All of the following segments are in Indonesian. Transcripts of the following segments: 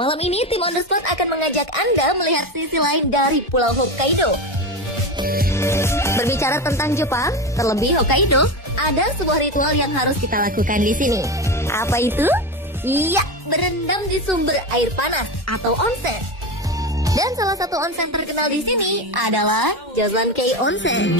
Malam ini tim On The Spot akan mengajak Anda melihat sisi lain dari Pulau Hokkaido. Berbicara tentang Jepang, terlebih Hokkaido, ada sebuah ritual yang harus kita lakukan di sini. Apa itu? Iya, berendam di sumber air panas atau onsen. Dan salah satu onsen terkenal di sini adalah Joseon-kei Onsen.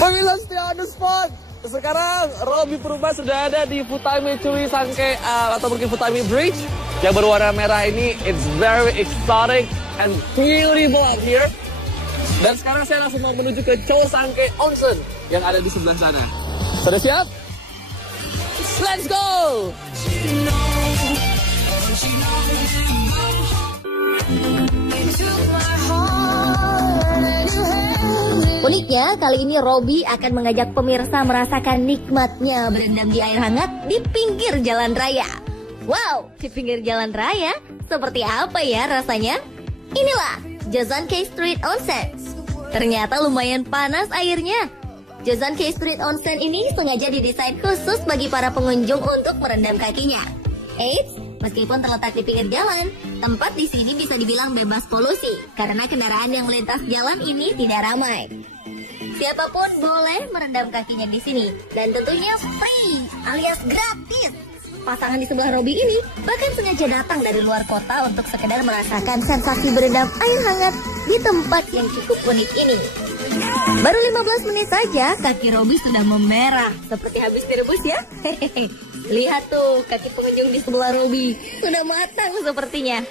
Pemirsa setia On The Spot. Sekarang Robby Purba sudah ada di Futami Chui Sangke atau mungkin Futami Bridge yang berwarna merah ini. It's very exotic and beautiful out here. Dan sekarang saya langsung mau menuju ke Chousangke Onsen yang ada di sebelah sana. Sudah siap? Let's go! Uniknya, kali ini Robby akan mengajak pemirsa merasakan nikmatnya berendam di air hangat di pinggir jalan raya. Wow, di pinggir jalan raya? Seperti apa ya rasanya? Inilah Joseon-kei Street Onsen. Ternyata lumayan panas airnya. Joseon-kei Street Onsen ini sengaja didesain khusus bagi para pengunjung untuk merendam kakinya. Eits, meskipun terletak di pinggir jalan, tempat di sini bisa dibilang bebas polusi karena kendaraan yang melintas jalan ini tidak ramai. Siapapun boleh merendam kakinya di sini dan tentunya free alias gratis. Pasangan di sebelah Robby ini bahkan sengaja datang dari luar kota untuk sekedar merasakan sensasi berendam air hangat di tempat yang cukup unik ini. Baru 15 menit saja kaki Robby sudah memerah seperti habis direbus ya. Hehehe. Lihat tuh kaki pengunjung di sebelah Robby sudah matang sepertinya.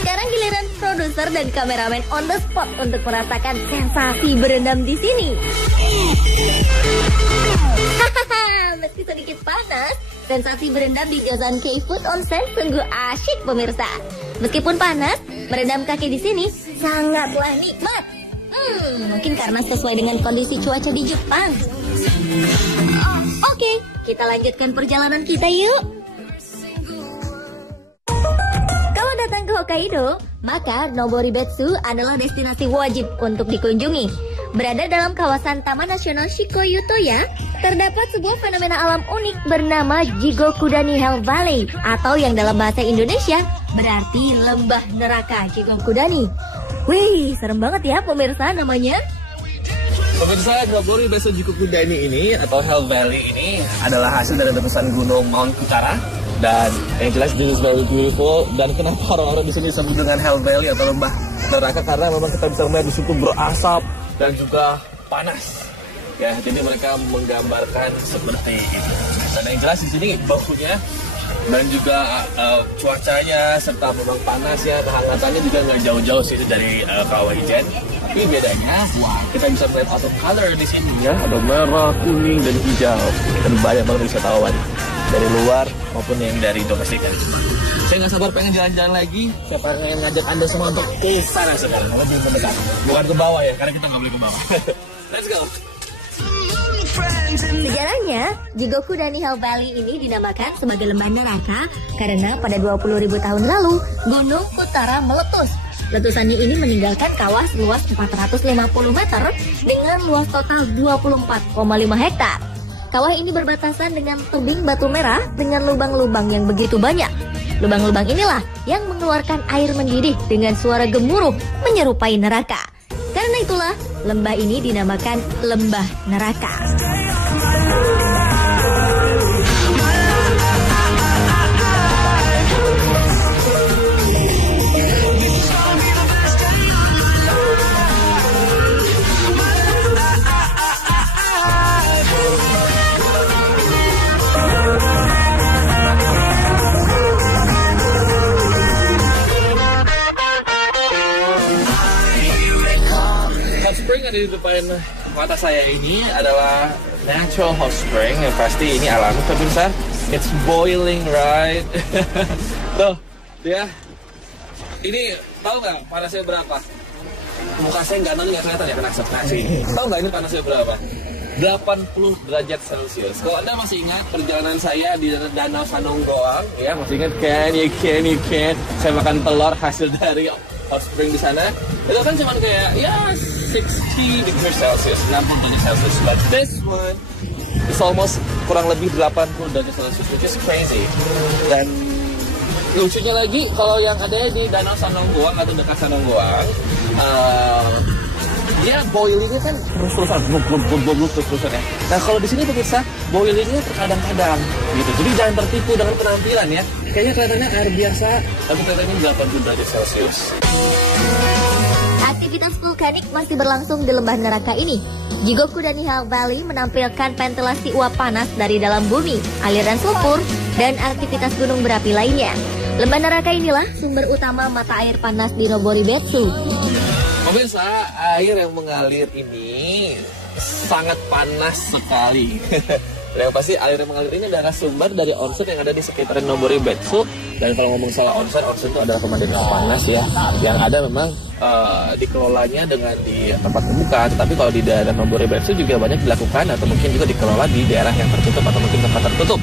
Sekarang giliran produser dan kameramen On The Spot untuk merasakan sensasi berendam di sini. Hahaha, meski sedikit panas, sensasi berendam di Joseon-kei Food Onsen sungguh asyik pemirsa. Meskipun panas, berendam kaki di sini sangatlah nikmat. Mungkin karena sesuai dengan kondisi cuaca di Jepang. Oke, kita lanjutkan perjalanan kita yuk. Kalau datang ke Hokkaido, maka Noboribetsu adalah destinasi wajib untuk dikunjungi. Berada dalam kawasan Taman Nasional Shikoyutoya, terdapat sebuah fenomena alam unik bernama Jigokudani Hell Valley, atau yang dalam bahasa Indonesia berarti lembah neraka Jigokudani. Wih, serem banget ya pemirsa namanya. Pemirsa, Noboribetsu Jigokudani ini atau Hell Valley ini adalah hasil dari letusan gunung Mount Kutara. Dan yang jelas this is very beautiful. Dan kenapa orang-orang di sini disebut dengan Hell Valley atau lembah neraka? Karena memang kita bisa melihat di situ berasap dan juga panas. Ya, jadi mereka menggambarkan seperti itu. Dan yang jelas di sini baunya dan juga cuacanya serta memang panasnya, kehangatannya juga nggak jauh-jauh sih dari Kawah Ijen. Tapi bedanya, kita bisa melihat auto color di sini ya, ada merah, kuning dan hijau. Dan banyak banget wisatawan dari luar maupun yang dari domestik dari Jepang. Saya nggak sabar pengen jalan-jalan lagi. Saya pengen ngajak Anda semua untuk ke sana sekarang. Lebih mendekat, bukan ke bawah ya, karena kita nggak boleh ke bawah. Let's go. Sejarahnya, Jigokudani Hell Valley ini dinamakan sebagai lembah neraka karena pada 20.000 tahun lalu Gunung Kutara meletus. Letusannya ini meninggalkan kawah seluas 450 meter dengan luas total 24,5 hektar. Kawah ini berbatasan dengan tebing batu merah dengan lubang-lubang yang begitu banyak. Lubang-lubang inilah yang mengeluarkan air mendidih dengan suara gemuruh menyerupai neraka. Karena itulah lembah ini dinamakan lembah neraka. Spring ada di depan mata saya ini adalah natural hot spring yang pasti ini alami pemirsa. It's boiling right. Tuh ya. Ini tahu nggak panasnya berapa? Muka saya nggak kelihatan ya kena asap nasi. Tahu nggak ini panasnya berapa? 80 derajat Celcius. Kalau Anda masih ingat perjalanan saya di Danau Sanonggoang, ya masih ingat can. Saya makan telur hasil dari hot spring di sana. Itu kan cuma kayak ya 60 degrees Celsius, 60 derajat Celcius. But this one is almost kurang lebih 80 derajat Celcius, which is crazy. Dan lucunya lagi, kalau yang ada di Danau Sanonggoang atau dekat Sanonggoang, dia boilingnya kan terus-terusan, terus-terusan ya. Nah kalau di sini pemirsa, boilingnya terkadang-kadang gitu. Jadi jangan tertipu dengan penampilan ya. Kayaknya kelihatannya air biasa, tapi kelihatannya 80 derajat Celcius. Aktivitas vulkanik masih berlangsung di lembah neraka ini. Jigoku dan Nihal Valley menampilkan ventilasi uap panas dari dalam bumi, aliran sulfur, dan aktivitas gunung berapi lainnya. Lembah neraka inilah sumber utama mata air panas di Noboribetsu. Pemirsa, air yang mengalir ini sangat panas sekali. Yang pasti air yang mengalir ini adalah sumber dari onsen yang ada di sekitaran Noboribetsu. Dan kalau ngomong soal onsen itu adalah pemandian panas ya, yang ada memang dikelolanya dengan di tempat terbuka. Tetapi kalau di daerah Noboribetsu juga banyak dilakukan atau mungkin juga dikelola di daerah yang tertutup atau mungkin tempat tertutup.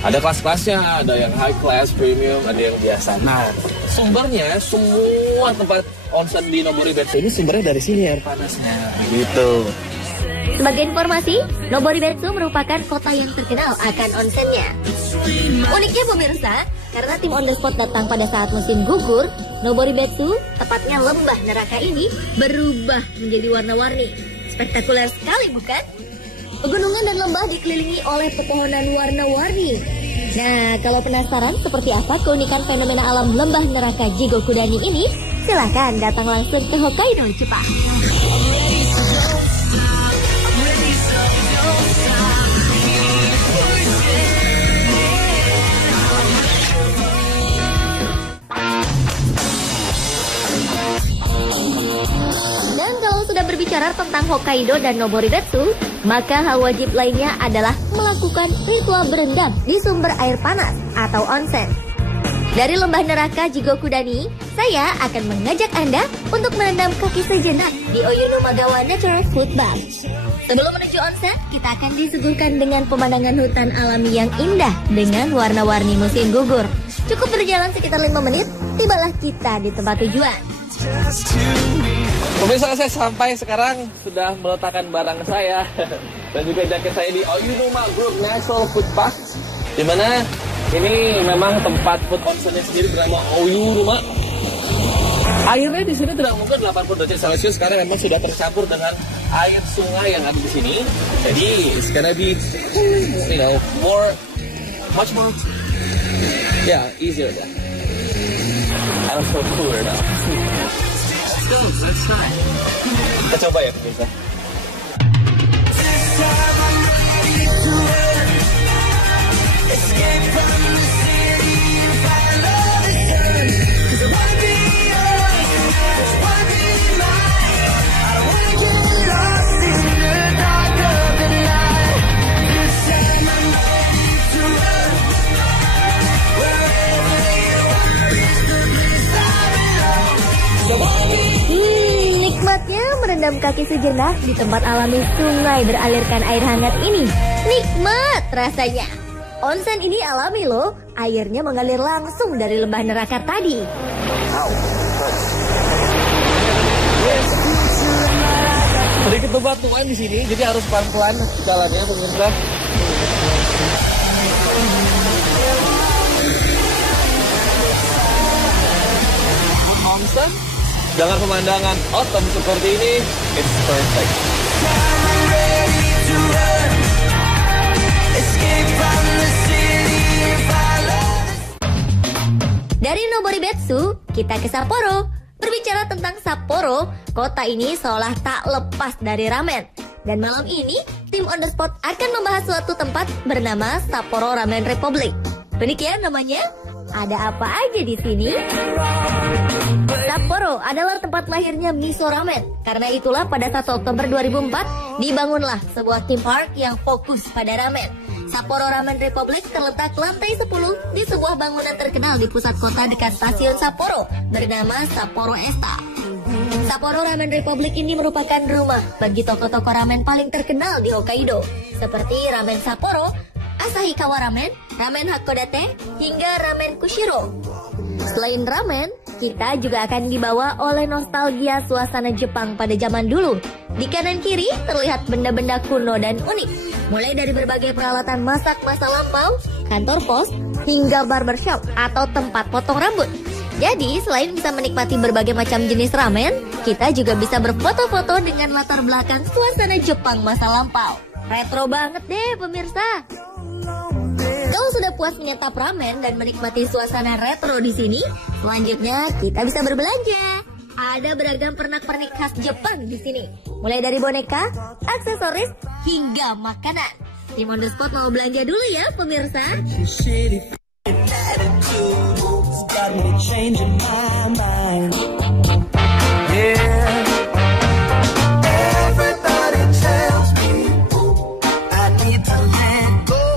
Ada kelas-kelasnya, ada yang high class, premium, ada yang biasa. Nah, sumbernya semua tempat onsen di Noboribetsu ini sumbernya dari sini air panasnya, gitu. Sebagai informasi, Noboribetsu merupakan kota yang terkenal akan onsennya. Uniknya pemirsa, karena tim on the spot datang pada saat musim gugur, Noboribetsu, tepatnya lembah neraka ini, berubah menjadi warna-warni. Spektakuler sekali bukan? Pegunungan dan lembah dikelilingi oleh pepohonan warna-warni. Nah, kalau penasaran seperti apa keunikan fenomena alam lembah neraka Jigokudani ini, silahkan datang langsung ke Hokkaido, Jepang. Dan kalau sudah berbicara tentang Hokkaido dan Noboribetsu, maka hal wajib lainnya adalah melakukan ritual berendam di sumber air panas atau onsen. Dari lembah neraka Jigokudani, saya akan mengajak Anda untuk merendam kaki sejenak di Oyonumagawa Natural Food Bath. Sebelum menuju onsen, kita akan disuguhkan dengan pemandangan hutan alami yang indah dengan warna-warni musim gugur. Cukup berjalan sekitar 5 menit, tibalah kita di tempat tujuan. Pemirsa, saya sampai sekarang sudah meletakkan barang saya dan juga jaket saya di Oyonuma Group Natural Food Park, di mana ini memang tempat food onsennya sendiri bernama Oyonuma. Airnya di sini tidak mungkin 80 derajat Celcius karena memang sudah tercampur dengan air sungai yang ada di sini. Jadi it's gonna be, much more, easier. I'm so cool now. Let's try. Kita coba ya pemirsa. Nikmatnya merendam kaki sejenak di tempat alami sungai beralirkan air hangat ini. Nikmat rasanya. Onsen ini alami loh, airnya mengalir langsung dari lembah neraka tadi. Sedikit bebatuan di sini, jadi harus pelan-pelan jalannya pemirsa. Onsen dengan pemandangan autumn seperti ini, it's perfect. Dari Noboribetsu, kita ke Sapporo. Berbicara tentang Sapporo, kota ini seolah tak lepas dari ramen. Dan malam ini, tim on the spot akan membahas suatu tempat bernama Sapporo Ramen Republic. Unik ya namanya? Ada apa aja di sini? Sapporo adalah tempat lahirnya miso ramen. Karena itulah pada 1 Oktober 2004 dibangunlah sebuah theme park yang fokus pada ramen. Sapporo Ramen Republic terletak lantai 10 di sebuah bangunan terkenal di pusat kota dekat stasiun Sapporo bernama Sapporo Esta. Sapporo Ramen Republic ini merupakan rumah bagi toko-toko ramen paling terkenal di Hokkaido, seperti Ramen Sapporo, Asahikawa Ramen, Ramen Hakodate, hingga Ramen Kushiro. Selain ramen, kita juga akan dibawa oleh nostalgia suasana Jepang pada zaman dulu. Di kanan kiri terlihat benda-benda kuno dan unik, mulai dari berbagai peralatan masak masa lampau, kantor pos, hingga barbershop atau tempat potong rambut. Jadi, selain bisa menikmati berbagai macam jenis ramen, kita juga bisa berfoto-foto dengan latar belakang suasana Jepang masa lampau. Retro banget deh pemirsa. Kalau sudah puas menyantap ramen dan menikmati suasana retro di sini, selanjutnya kita bisa berbelanja. Ada beragam pernak-pernik khas Jepang di sini, mulai dari boneka, aksesoris, hingga makanan. Tim On The Spot mau belanja dulu ya pemirsa.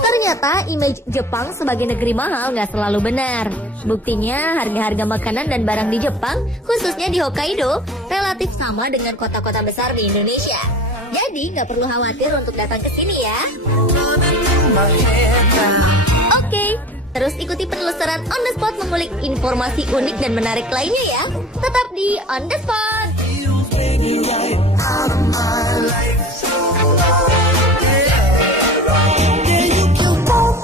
Ternyata image Jepang sebagai negeri mahal nggak selalu benar. Buktinya harga-harga makanan dan barang di Jepang, khususnya di Hokkaido, relatif sama dengan kota-kota besar di Indonesia. Jadi nggak perlu khawatir untuk datang ke sini ya. Oke, terus ikuti penelusuran On The Spot mengulik informasi unik dan menarik lainnya ya. Tetap di On The Spot.